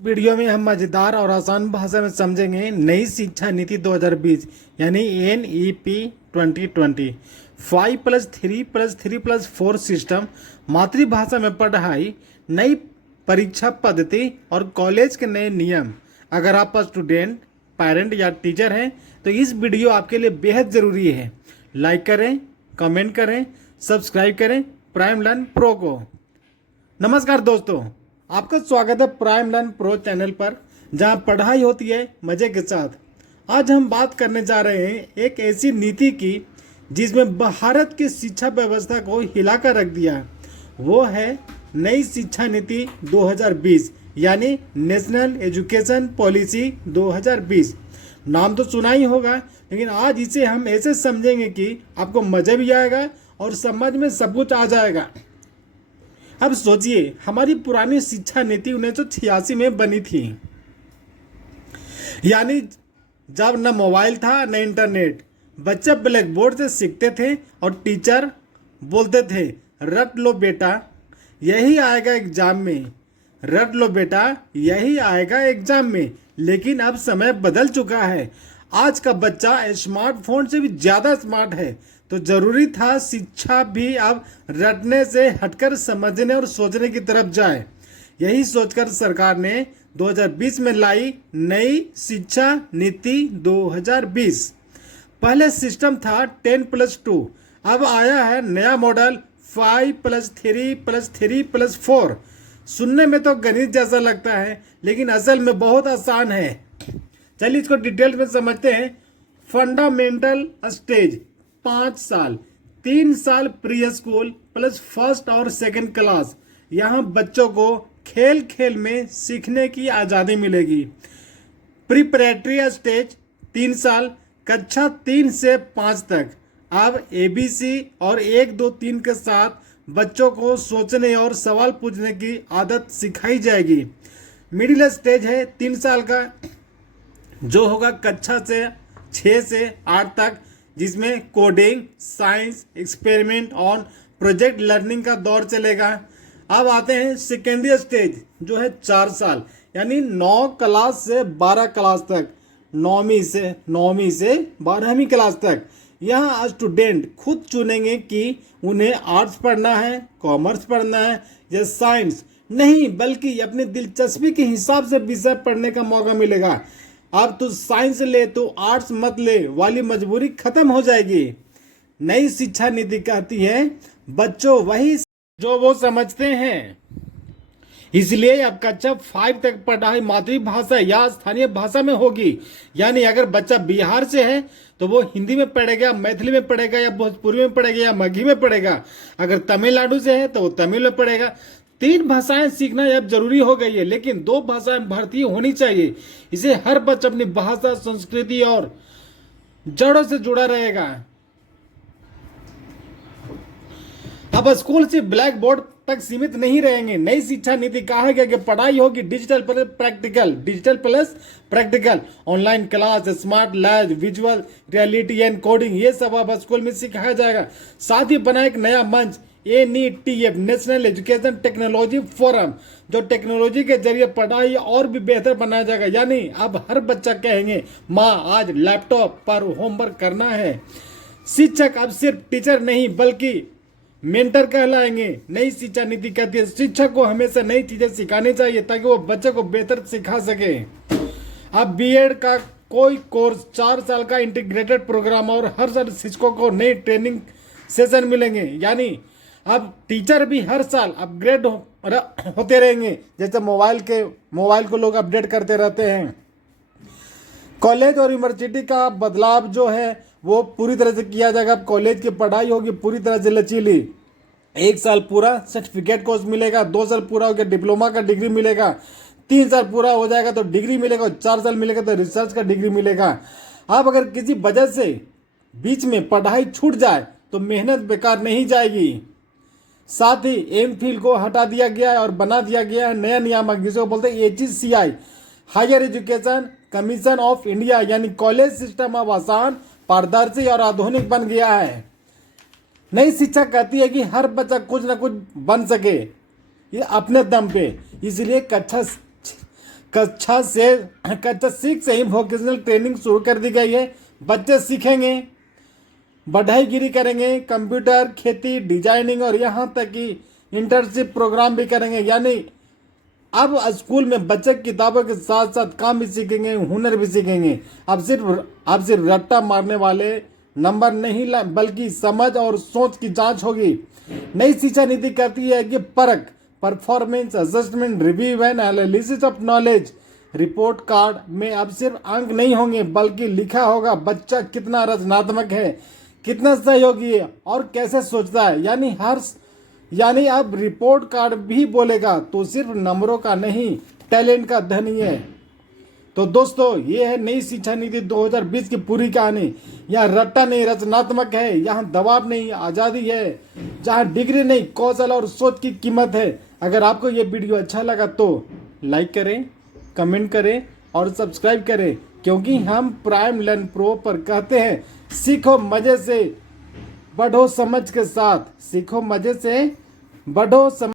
Video में हम मजेदार और आसान भाषा में समझेंगे नई शिक्षा नीति 2020 यानी NEP 2020। 5+3+3+4 सिस्टम, मातृभाषा में पढ़ाई, नई परीक्षा पद्धति और कॉलेज के नए नियम। अगर आप स्टूडेंट, पेरेंट या टीचर हैं तो इस वीडियो आपके लिए बेहद ज़रूरी है। लाइक करें, कमेंट करें, सब्सक्राइब करें प्राइम लर्न प्रो को। नमस्कार दोस्तों, आपका स्वागत है प्राइम लर्न प्रो चैनल पर, जहां पढ़ाई होती है मजे के साथ। आज हम बात करने जा रहे हैं एक ऐसी नीति की जिसमें भारत की शिक्षा व्यवस्था को हिलाकर रख दिया। वो है नई शिक्षा नीति 2020 यानी नेशनल एजुकेशन पॉलिसी 2020। नाम तो सुना ही होगा, लेकिन आज इसे हम ऐसे समझेंगे कि आपको मजा भी आएगा और समझ में सब कुछ आ जाएगा। अब सोचिए, हमारी पुरानी शिक्षा नीति 1986 में बनी थी, यानी जब न मोबाइल था न इंटरनेट। बच्चे ब्लैक बोर्ड से सीखते थे और टीचर बोलते थे रट लो बेटा यही आएगा एग्जाम में, रट लो बेटा यही आएगा एग्जाम में। लेकिन अब समय बदल चुका है। आज का बच्चा स्मार्टफोन से भी ज़्यादा स्मार्ट है, तो जरूरी था शिक्षा भी अब रटने से हटकर समझने और सोचने की तरफ जाए। यही सोचकर सरकार ने 2020 में लाई नई शिक्षा नीति 2020। पहले सिस्टम था 10+2, अब आया है नया मॉडल 5+3+3+4। सुनने में तो गणित जैसा लगता है, लेकिन असल में बहुत आसान है। चलिए इसको डिटेल में समझते हैं। फंडामेंटल स्टेज 5 साल, 3 साल प्री स्कूल प्लस फर्स्ट और सेकंड क्लास। यहाँ बच्चों को खेल खेल में सीखने की आज़ादी मिलेगी। प्रिपरेटरी स्टेज 3 साल, कक्षा 3 से 5 तक। अब ABC और 1 2 3 के साथ बच्चों को सोचने और सवाल पूछने की आदत सिखाई जाएगी। मिडिल स्टेज है 3 साल का, जो होगा कक्षा से 6 से 8 तक, जिसमें कोडिंग, साइंस, एक्सपेरिमेंट और प्रोजेक्ट लर्निंग का दौर चलेगा। अब आते हैं सेकेंडरी स्टेज, जो है 4 साल, यानी 9 क्लास से 12 क्लास तक, 9वीं से 12वीं क्लास तक। यहाँ स्टूडेंट खुद चुनेंगे कि उन्हें आर्ट्स पढ़ना है, कॉमर्स पढ़ना है या साइंस। नहीं, बल्कि अपनी दिलचस्पी के हिसाब से विषय पढ़ने का मौका मिलेगा। अब तो साइंस ले तो आर्ट्स मत ले वाली मजबूरी खत्म हो जाएगी। नई शिक्षा नीति कहती है बच्चों वही जो वो समझते हैं। इसलिए अब कक्षा 5 तक पढ़ाई मातृभाषा या स्थानीय भाषा में होगी। यानी अगर बच्चा बिहार से है तो वो हिंदी में पढ़ेगा, मैथिली में पढ़ेगा या भोजपुरी में पढ़ेगा या मगही में पढ़ेगा। अगर तमिलनाडु से है तो वो तमिल में पढ़ेगा। 3 भाषाएं सीखना अब जरूरी हो गई है, लेकिन 2 भाषाएं भारतीय होनी चाहिए। इसे हर बच्चा अपनी भाषा, संस्कृति और जड़ों से जुड़ा रहेगा। अब स्कूल सिर्फ ब्लैक बोर्ड तक सीमित नहीं रहेंगे। नई शिक्षा नीति कहा गया कि पढ़ाई होगी digital plus practical, online class, smart lab, visual reality and coding, ये सब अब स्कूल में सिखाया जाएगा। साथ ही बना एक नया मंच NETF national education technology forum, जो टेक्नोलॉजी के जरिए पढ़ाई और भी बेहतर बनाया जाएगा। यानी अब हर बच्चा कहेंगे माँ आज लैपटॉप पर होमवर्क करना है। शिक्षक अब सिर्फ टीचर नहीं बल्कि मेंटर कहलाएंगे। नई शिक्षा नीति कहती है शिक्षक को हमेशा नई चीजें सिखानी चाहिए ताकि वो बच्चे को बेहतर सिखा सके। अब BEd का कोई कोर्स 4 साल का इंटीग्रेटेड प्रोग्राम और हर साल शिक्षकों को नई ट्रेनिंग सेशन मिलेंगे। यानी अब टीचर भी हर साल अपग्रेड होते रहेंगे, जैसे मोबाइल को लोग अपडेट करते रहते हैं। कॉलेज और यूनिवर्सिटी का बदलाव जो है वो पूरी तरह से किया जाएगा। अब कॉलेज की पढ़ाई होगी पूरी तरह से लचीली। 1 साल पूरा सर्टिफिकेट कोर्स मिलेगा, 2 साल पूरा हो गया डिप्लोमा का डिग्री मिलेगा, 3 साल पूरा हो जाएगा तो डिग्री मिलेगा, 4 साल मिलेगा तो रिसर्च का डिग्री मिलेगा। अब अगर किसी वजह से बीच में पढ़ाई छूट जाए तो मेहनत बेकार नहीं जाएगी। साथ ही MPhil को हटा दिया गया है और बना दिया गया है नया नियामक, जिसे बोलते हैं HECI, higher education commission of India. यानी कॉलेज सिस्टम अब आसान, पारदर्शी और आधुनिक बन गया है। नई शिक्षा कहती है कि हर बच्चा कुछ न कुछ बन सके, ये अपने दम पे। इसलिए कक्षा 6 से ही वोकेशनल ट्रेनिंग शुरू कर दी गई है। बच्चे सीखेंगे, बढ़ाईगिरी करेंगे, कंप्यूटर, खेती, डिजाइनिंग और यहाँ तक कि इंटर्नशिप प्रोग्राम भी करेंगे। यानी अब स्कूल में बच्चे किताबों के साथ साथ काम भी सीखेंगे, हुनर भी सीखेंगे। अब सिर्फ रट्टा मारने वाले नंबर नहीं बल्कि समझ और सोच की जांच होगी। नई शिक्षा नीति कहती है कि परख, performance assessment, review and analysis of knowledge. Report card में अब सिर्फ अंक नहीं होंगे बल्कि लिखा होगा बच्चा कितना रचनात्मक है, कितना सहयोगी है और कैसे सोचता है। यानी अब रिपोर्ट कार्ड भी बोलेगा तो सिर्फ नंबरों का नहीं, टैलेंट का धनी है। तो दोस्तों, ये है नई शिक्षा नीति 2020 की पूरी कहानी। यहाँ रट्टा नहीं, रचनात्मक है। यहाँ दबाव नहीं, आज़ादी है। जहाँ डिग्री नहीं, कौशल और सोच की कीमत है। अगर आपको ये वीडियो अच्छा लगा तो लाइक करें, कमेंट करें और सब्सक्राइब करें, क्योंकि हम प्राइम लर्न प्रो पर कहते हैं सीखो मजे से, बढ़ो समझ के साथ। सीखो मजे से, बढ़ो समझ